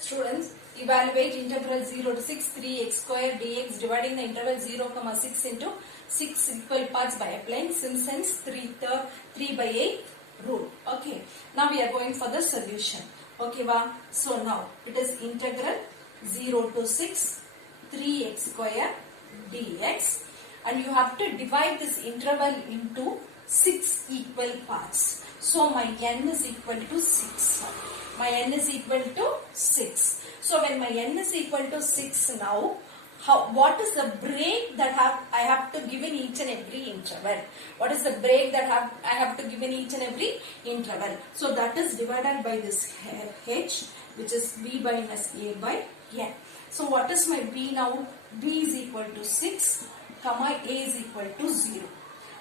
Students, evaluate integral 0 to 6 3x square dx dividing the interval 0, 6 into 6 equal parts by applying Simpson's 3 by 8 rule. Okay. Now we are going for the solution. Okay, wow. So now it is integral 0 to 6 3x square dx, and you have to divide this interval into 6 equal parts. So my n is equal to 6. My n is equal to 6. So when my n is equal to 6 now, what is the break that I have to give in each and every interval? What is the break that I have to give in each and every interval? So that is divided by this h, which is b minus a by n. So what is my b now? b is equal to 6, comma a is equal to 0.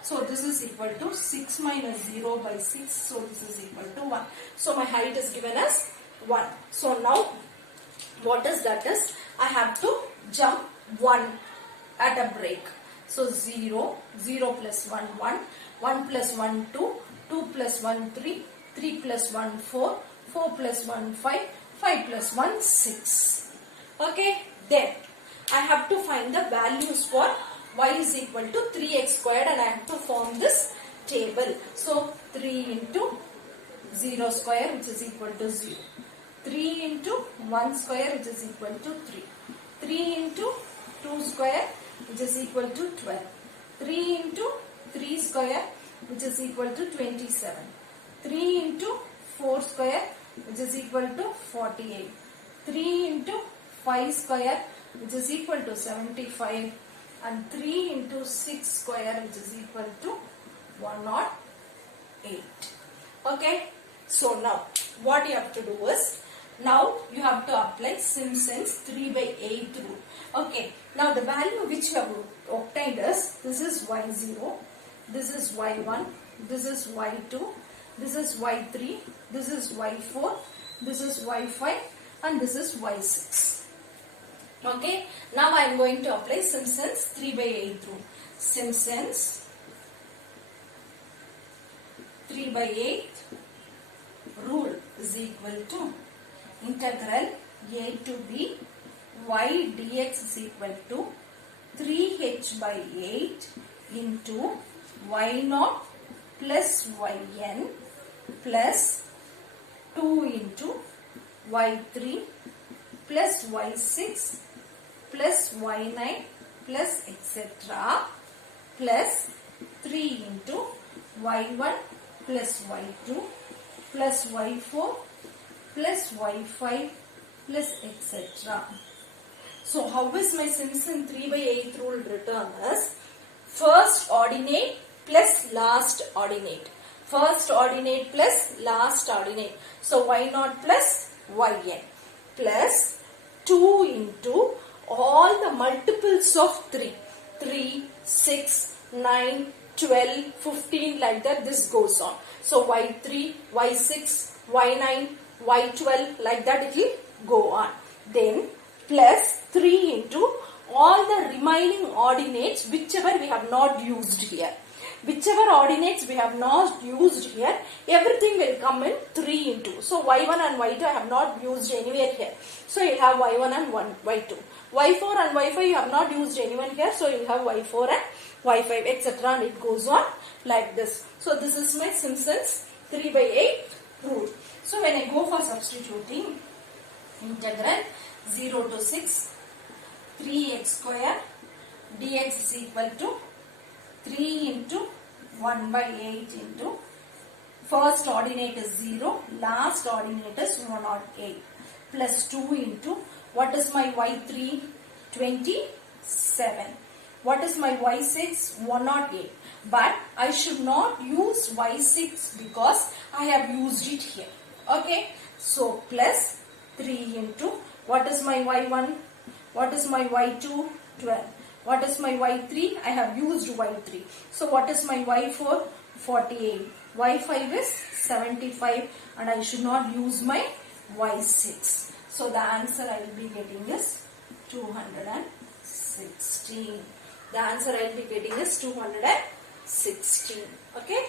So this is equal to 6 minus 0 by 6. So this is equal to 1. So my height is given as 1. So now what is that is? I have to jump 1 at a break. So 0, 0 plus 1, 1, 1 plus 1, 2, 2 plus 1, 3, 3 plus 1, 4, 4 plus 1, 5, 5 plus 1, 6. Okay, then I have to find the values for y is equal to 3x squared, and I have to form this table. So 3 into 0 square, which is equal to 0. 3 into 1 square, which is equal to 3. 3 into 2 square, which is equal to 12. 3 into 3 square, which is equal to 27. 3 into 4 square, which is equal to 48. 3 into 5 square, which is equal to 75. And 3 into 6 square, which is equal to 108. Okay. So now what you have to do is, now you have to apply Simpson's 3 by 8 rule. Okay. Now the value which you have obtained is, this is y0, this is y1, this is y2, this is y3, this is y4, this is y5, and this is y6. Okay. Now I am going to apply Simpson's 3 by 8 rule. Simpson's 3 by 8 rule is equal to integral a to b y dx is equal to 3h by 8 into y0 plus yn plus 2 into y3 plus y6 plus y9 plus etc. plus 3 into y1 plus y2 plus y4 plus y5 plus etc. So how is my Simpson 3 by 8 rule written as? First ordinate plus last ordinate. First ordinate plus last ordinate. So y0 plus yn plus 2 into all the multiples of 3. 3, 6, 9, 12, 15, like that this goes on. So y3, y6, y9, y12, like that it will go on. Then plus 3 into all the remaining ordinates whichever we have not used here. Whichever ordinates we have not used here, everything will come in 3 into. So y1 and y2 I have not used anywhere here. So you have y1 and y2. y4 and y5 you have not used anyone here. So you have y4 and y5, etc. And it goes on like this. So this is my Simpson's 3 by 8 rule. So when I go for substituting, integral 0 to 6 3x square dx is equal to 3 into 1 by 8 into first ordinate is 0, last ordinate is 108 plus 2 into what is my y3? 27. What is my y6? 108. But I should not use y6 because I have used it here. Okay. So plus 3 into what is my y1? What is my y2? 12. What is my y3? I have used y3. So what is my y4? 48. y5 is 75, and I should not use my y6. So the answer I will be getting is 216. The answer I will be getting is 216. Okay.